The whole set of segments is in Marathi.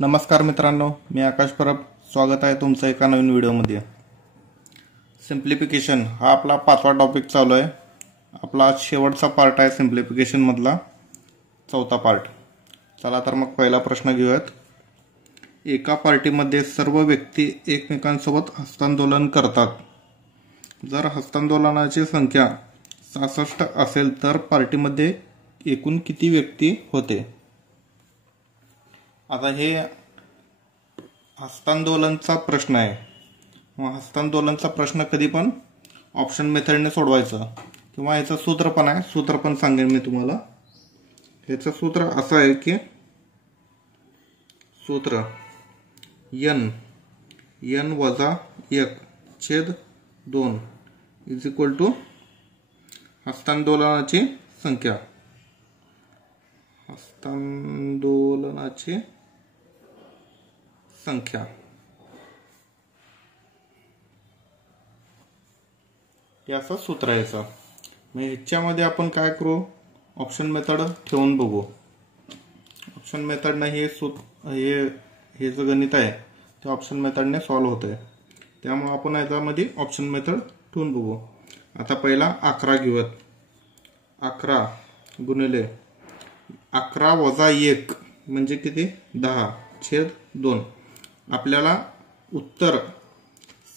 नमस्कार मित्रांनो, मी आकाश परब. स्वागत आहे तुमचं एका नवीन व्हिडिओमध्ये. सिम्प्लिफिकेशन हा आपला 5वा टॉपिक चालू आहे. आपला शेवटचा पार्ट आहे सिम्प्लिफिकेशनमधला 4था पार्ट. चला तर मग पहिला प्रश्न घेऊयात. एका पार्टीमध्ये सर्व व्यक्ती एकमेकांसोबत हस्तांदोलन करतात. जर हस्तांदोलनाची संख्या 66 असेल तर पार्टीमध्ये एकूण किती व्यक्ती होते? आता हे हस्तांदोलनचा प्रश्न आहे. मग हस्तांदोलनचा प्रश्न कधी पण ऑप्शन मेथडने सोडवायचं, किंवा याचं सूत्र पण आहे. सूत्र पण सांगेन मी तुम्हाला. याचं सूत्र असं आहे की सूत्र n वजा 1/2 इज इक्वल टू हस्तांदोलनाची संख्या. हस्तांदोलनाची संख्या याचं सूत्र आहे याचं. मग ह्याच्यामध्ये आपण काय करू, ऑप्शन मेथड ठेवून बघू. ऑप्शन मेथडने हे जे गणित आहे ते ऑप्शन मेथडने सॉल्व्ह होतंय. त्यामुळे आपण याच्यामध्ये ऑप्शन मेथड ठेवून बघू. आता पहिला 11 घेऊयात. 11 गुणिले 11 वजा 1 म्हणजे किती? 10/2. आपल्याला उत्तर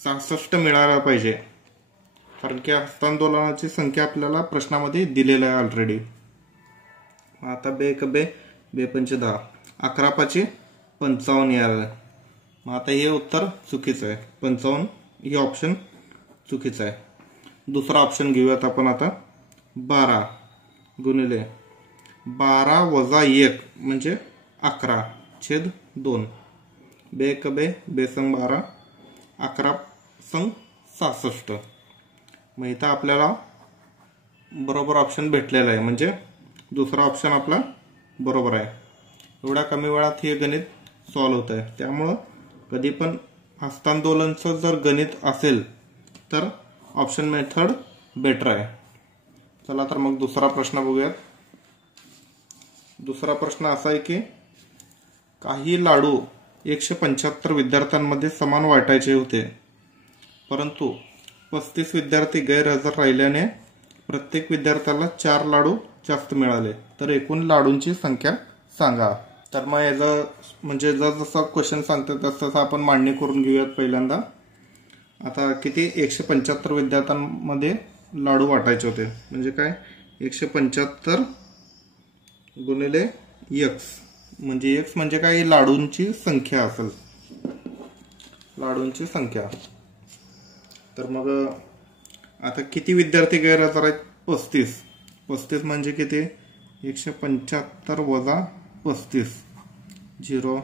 66 मिळायला पाहिजे, कारण की हस्तांदोलनाची संख्या आपल्याला प्रश्नामध्ये दिलेला आहे ऑलरेडी. आता बे 5 10, 11 5 55 यायला. मग आता हे उत्तर चुकीचं आहे. 55 हे ऑप्शन चुकीचं आहे. दुसरा ऑप्शन घेऊयात आपण आता. 12 गुणिले 12 वजा 1 म्हणजे 11/2. बे 12, 11 संग 66. मग इथं आपल्याला बरोबर ऑप्शन भेटलेला आहे, म्हणजे दुसरा ऑप्शन आपला बरोबर आहे. एवढ्या कमी वेळात हे गणित सॉल्व्ह होत आहे. त्यामुळं कधी पण हस्तांदोलनचं जर गणित असेल तर ऑप्शन मेथड बेटर आहे. चला तर मग दुसरा प्रश्न बघूयात. दुसरा प्रश्न असा आहे की काही लाडू 175 विद्यार्थ्यांमध्ये समान वाटायचे होते, परंतु 35 विद्यार्थी गैरहजर राहिल्याने प्रत्येक विद्यार्थ्याला 4 लाडू जास्त मिळाले. तर एकूण लाडूंची संख्या सांगा. तर मग याचं म्हणजे जसं क्वेश्चन सांगतं तसं आपण मांडणी करून घेऊयात पहिल्यांदा. आता किती? 175 विद्यार्थ्यांमध्ये लाडू वाटायचे होते, म्हणजे काय? 175 गुणिले x, म्हणजे x म्हणजे काय? लाडूंची संख्या असेल, लाडूंची संख्या. तर मग आता किती विद्यार्थी गैरहजर आहेत? 35 म्हणजे किती? 175 वजा 35 0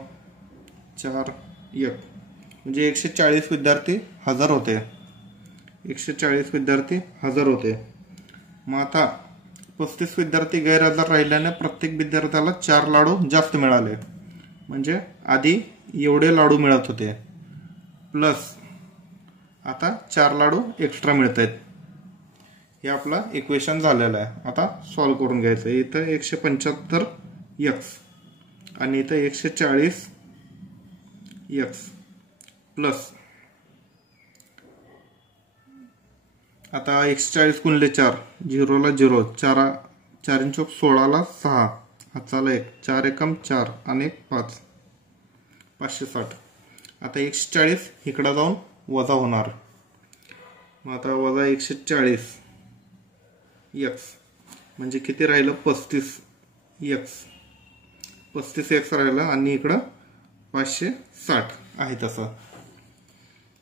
4 1 म्हणजे 140 विद्यार्थी हजर होते. 140 विद्यार्थी हजर होते. मग आता 35 विद्यार्थी गैरहजर राहिल्याने प्रत्येक विद्यार्थ्याला 4 लाडू जास्त मिळाले, म्हणजे आधी एवढे लाडू मिळत होते, प्लस आता 4 लाडू एक्स्ट्रा मिळत आहेत. हे आपलं इक्वेशन झालेलं आहे. आता सॉल्व्ह करून घ्यायचं. इथं 175x आणि इथं 140x प्लस आता 140 गुणिले 4, 0 ला 0, 4 चौक 16 ला 6, हाताला 1, 4 एकम 4 आणि 5, 560. आता 140 इकडं जाऊन वजा होणार. मग आता वजा 140x म्हणजे किती राहिलं? 35x राहिलं, आणि इकडं 560 आहे तसं.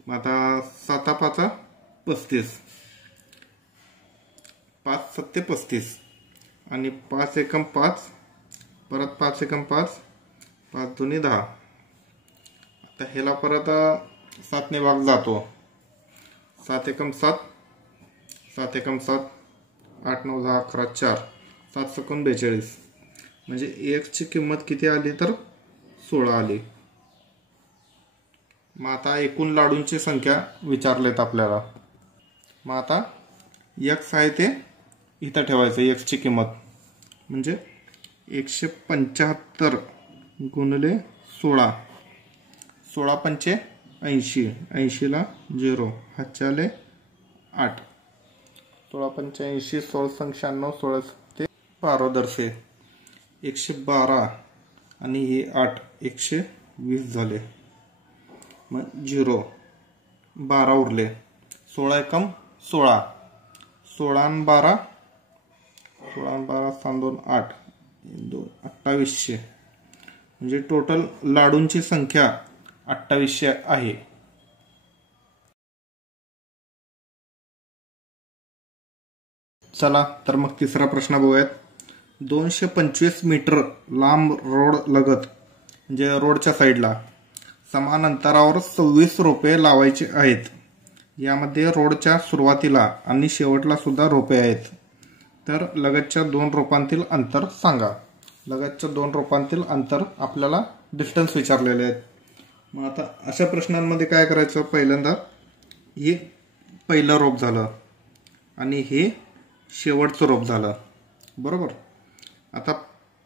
मग आता 7 5 35, 5 7 35 आणि 5 एकम 5, परत 5 एकम 5, 5 2 10. आता ह्याला परत 7 ने भाग जातो. 7 एकम 7, 7 एकम 7, 8 9 10 11 4, 7 सकून 42, म्हणजे x ची किंमत किती आली? तर 16 आली. मग आता एकूण लाडूंची संख्या विचारलेत आपल्याला. मग आता x आहे ते इथं ठेवायचं. x ची किंमत म्हणजे 175 गुणिले 16, 16 पंचे 80, 80ला 0, हातचे आले 8, 16 पंचे 80, 16 संग 96, 16 ते 12 दरसे 112 आणि हे 8 120 झाले. मग 0 12 उरले. 16 एकम 16, 16 आणि 12, 16 आणि 12 3 2 8, 2800. म्हणजे टोटल लाडूंची संख्या 2800 आहे. चला तर मग तिसरा प्रश्न बघूयात. 225 मीटर लांब रोड लगत म्हणजे रोडच्या साईडला समान अंतरावर 26 रोपे लावायची आहेत. यामध्ये रोडच्या सुरुवातीला आणि शेवटला सुद्धा रोपे आहेत. तर लगतच्या 2 रोपांतील अंतर सांगा. लगतच्या 2 रोपांतील अंतर आपल्याला डिस्टन्स विचारलेले आहेत. मग आता अशा प्रश्नांमध्ये काय करायचं, पहिल्यांदा हे पहिलं रोप झालं आणि हे शेवटचं रोप झालं, बरोबर. आता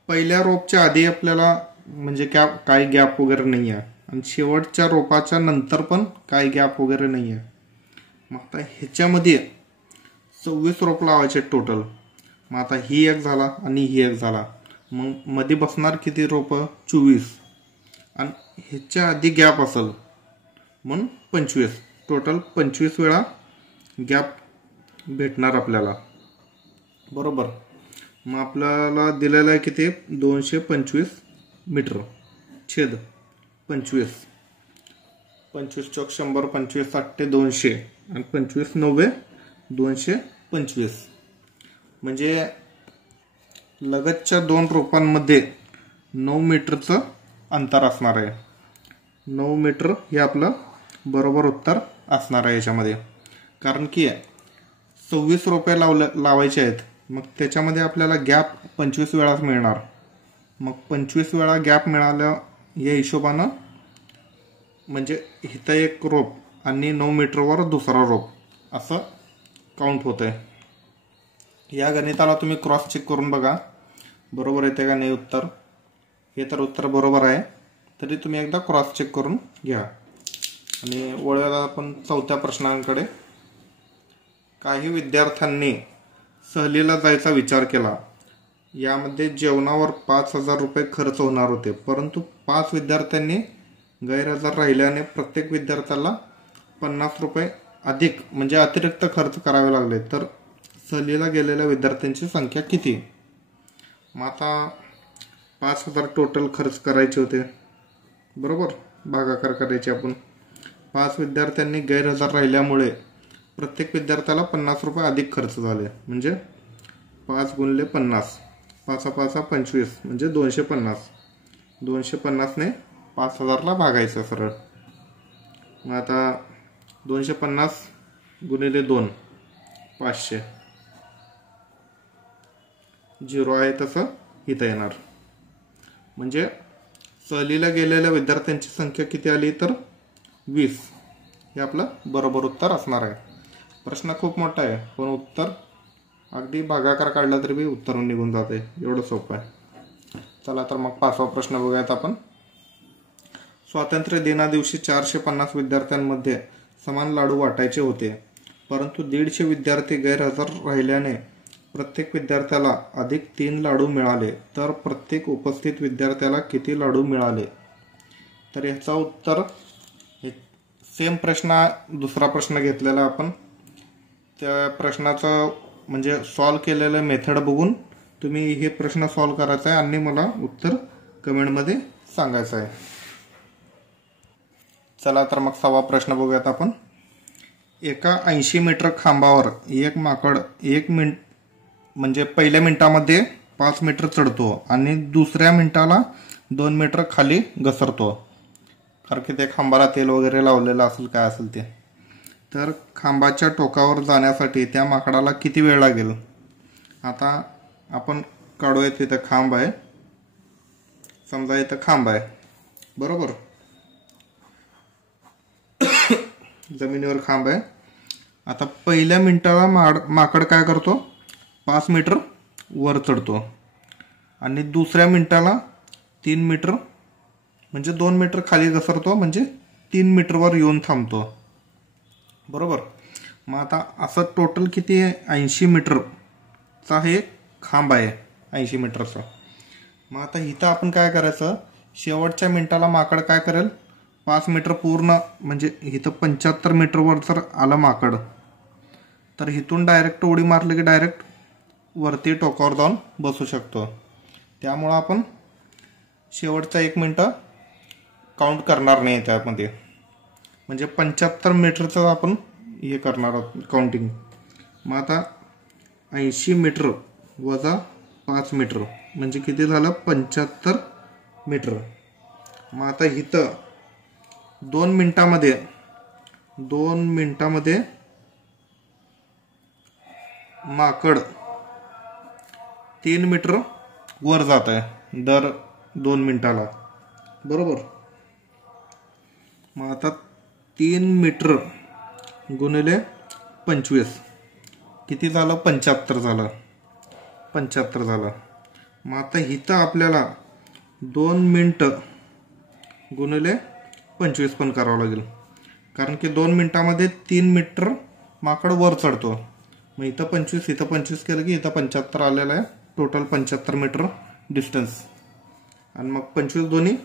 पहिल्या रोपच्या आधी आपल्याला म्हणजे काही गॅप वगैरे नाही आहे आणि शेवटच्या रोपाच्या नंतर पण काही गॅप वगैरे नाही आहे. मग आता ह्याच्यामध्ये 26 रोप लावायचे टोटल. मग आता ही एक झाला आणि ही एक झाला, मग मध्ये बसणार किती रोप, 24. आणि ह्याच्या आधी गॅप असेल म्हणून 25, टोटल 25 वेळा गॅप भेटणार आपल्याला, बरोबर. मग आपल्याला दिलेलं आहे किती, 225 मीटर छेद 25, 25 चौक 100, 25 8 200 आणि 25 9 225. म्हणजे लगतच्या 2 रोपांमध्ये 9 मीटरचं अंतर असणार आहे. 9 मीटर हे आपलं बरोबर उत्तर असणार आहे याच्यामध्ये. कारण की 26 रोपे लावायचे आहेत, मग त्याच्यामध्ये आपल्याला गॅप 25 वेळाच मिळणार. मग 25 वेळा गॅप मिळाल्या या हिशोबानं म्हणजे इथं एक रोप आणि 9 मीटरवर दुसरा रोप असं काउंट होत आहे. या गणिताला तुम्ही क्रॉस चेक करून बघा बरोबर येते का नाही उत्तर. हे तर उत्तर बरोबर आहे, तरी तुम्ही एकदा क्रॉस चेक करून घ्या. आणि वळूया आपण चौथ्या प्रश्नांकडे. काही विद्यार्थ्यांनी सहलीला जायचा विचार केला. यामध्ये जेवणावर 5,000 रुपये खर्च होणार होते, परंतु 5 विद्यार्थ्यांनी गैरहजर राहिल्याने प्रत्येक विद्यार्थ्याला 50 रुपये अधिक म्हणजे अतिरिक्त खर्च करावे लागले. तर सहलीला गेलेल्या विद्यार्थ्यांची संख्या किती. मग आता 5,000 टोटल खर्च करायचे होते, बरोबर. भागाकार करायचे आपण. 5 विद्यार्थ्यांनी गैरहजर राहिल्यामुळे प्रत्येक विद्यार्थ्याला 50 रुपये अधिक खर्च झाले. म्हणजे 5 गुणिले 50, 5 5 25 म्हणजे 250. 250ने 5,000ला भागायचं सरळ. मग आता 250 गुणिले 2 500, 0 आहे तसं इथं येणार. म्हणजे सहलीला गेलेल्या विद्यार्थ्यांची संख्या किती आली तर 20. हे आपलं बरोबर उत्तर असणार आहे. प्रश्न खूप मोठा आहे, पण उत्तर अगदी भागाकार काढला तरी बी उत्तर निघून जाते, एवढं सोपं आहे. चला तर मग 5वा प्रश्न बघूयात आपण. स्वातंत्र्य दिनादिवशी 450 विद्यार्थ्यांमध्ये समान लाडू वाटायचे होते, परंतु 150 विद्यार्थी गैरहजर राहिल्याने प्रत्येक विद्यार्थ्याला अधिक 3 लाडू मिळाले. तर प्रत्येक उपस्थित विद्यार्थ्याला किती लाडू मिळाले. तर ह्याचा उत्तर सेम प्रश्न, दुसरा प्रश्न घेतलेला आपण. त्या प्रश्नाचं म्हणजे सॉल्व केलेलं मेथड बघून तुम्ही हे प्रश्न सॉल्व करायचा आहे आणि मला उत्तर कमेंटमध्ये सांगायचं आहे. चला तर मग 6वा प्रश्न बघूयात आपण. एका 80 मीटर खांबावर एक माकड 1 मिनिट म्हणजे पहिल्या मिनिटामध्ये 5 मीटर चढतो आणि दुसऱ्या मिनिटाला 2 मीटर खाली घसरतो. कारण की त्या खांबाला तेल वगैरे लावलेलं असेल, काय असेल ते. तर खांबाच्या टोकावर जाण्यासाठी त्या माकडाला किती वेळ लागेल. आता आपण काढूया, तिथं खांब आहे, समजा इथं खांब आहे, बरोबर. जमिनीवर खांब आहे. आता पहिल्या मिनिटाला माकड काय करतो, 5 मीटर वर चढतो आणि दुसऱ्या मिनिटाला 3 मीटर म्हणजे 2 मीटर खाली घसरतो, म्हणजे 3 मीटरवर येऊन थांबतो. बरोबर. मग आता असं टोटल किती आहे? 80 मीटरचा हे खांब आहे, 80 मीटरचा. मग आता इथं आपण काय करायचं, शेवटच्या मिनिटाला माकड काय करेल, 5 मीटर पूर्ण, म्हणजे इथं 75 मीटरवर जर आलं माकड, तर इथून डायरेक्ट उडी मारली की डायरेक्ट वरती टोकावर जाऊन बसू शकतो. त्यामुळं आपण शेवटचा 1 मिनिट काउंट करणार नाही त्यामध्ये, म्हणजे 75 मीटरचं आपण हे करणार आहोत काउंटिंग. मग आता 80 मीटर वजा 5 मीटर म्हणजे किती झालं, 75 मीटर. मग आता इथं 2 मिनिटामध्ये माकड 3 मीटर वर जात आहे दर 2 मिनिटाला. बरोबर. मग आता 3 मीटर गुणिले 25 किती झालं, 75 झालं. मग आता इथं आपल्याला 2 मिनिटं गुणिले 25 पण करावं लागेल, कारण की 2 मिनिटामध्ये 3 मीटर माकड वर चढतो. मग इथं 25 केलं की इथं 75 आलेलं आहे. Total 75 metre distance. आणि मग 25 दोन्ही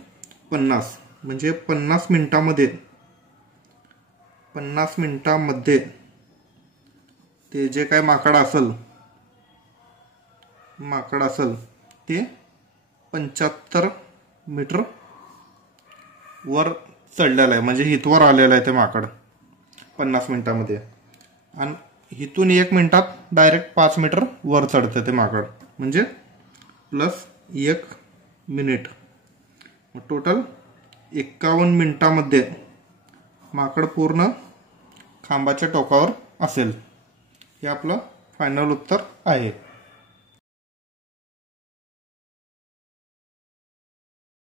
50, म्हणजे 50 मिनिटामध्ये ते जे काय माकड असेल ते 75 मीटर वर चढलेलं आहे, म्हणजे हितवर आलेलं आहे ते माकड 50 मिनिटामध्ये. आणि इथून 1 मिनिटात डायरेक्ट 5 मीटर वर चढतं ते माकड, म्हणजे प्लस 1 मिनिट. टोटल 51 मिनिटामध्ये माकड पूर्ण खांबाच्या टोकावर असेल. हे आपलं फायनल उत्तर आहे.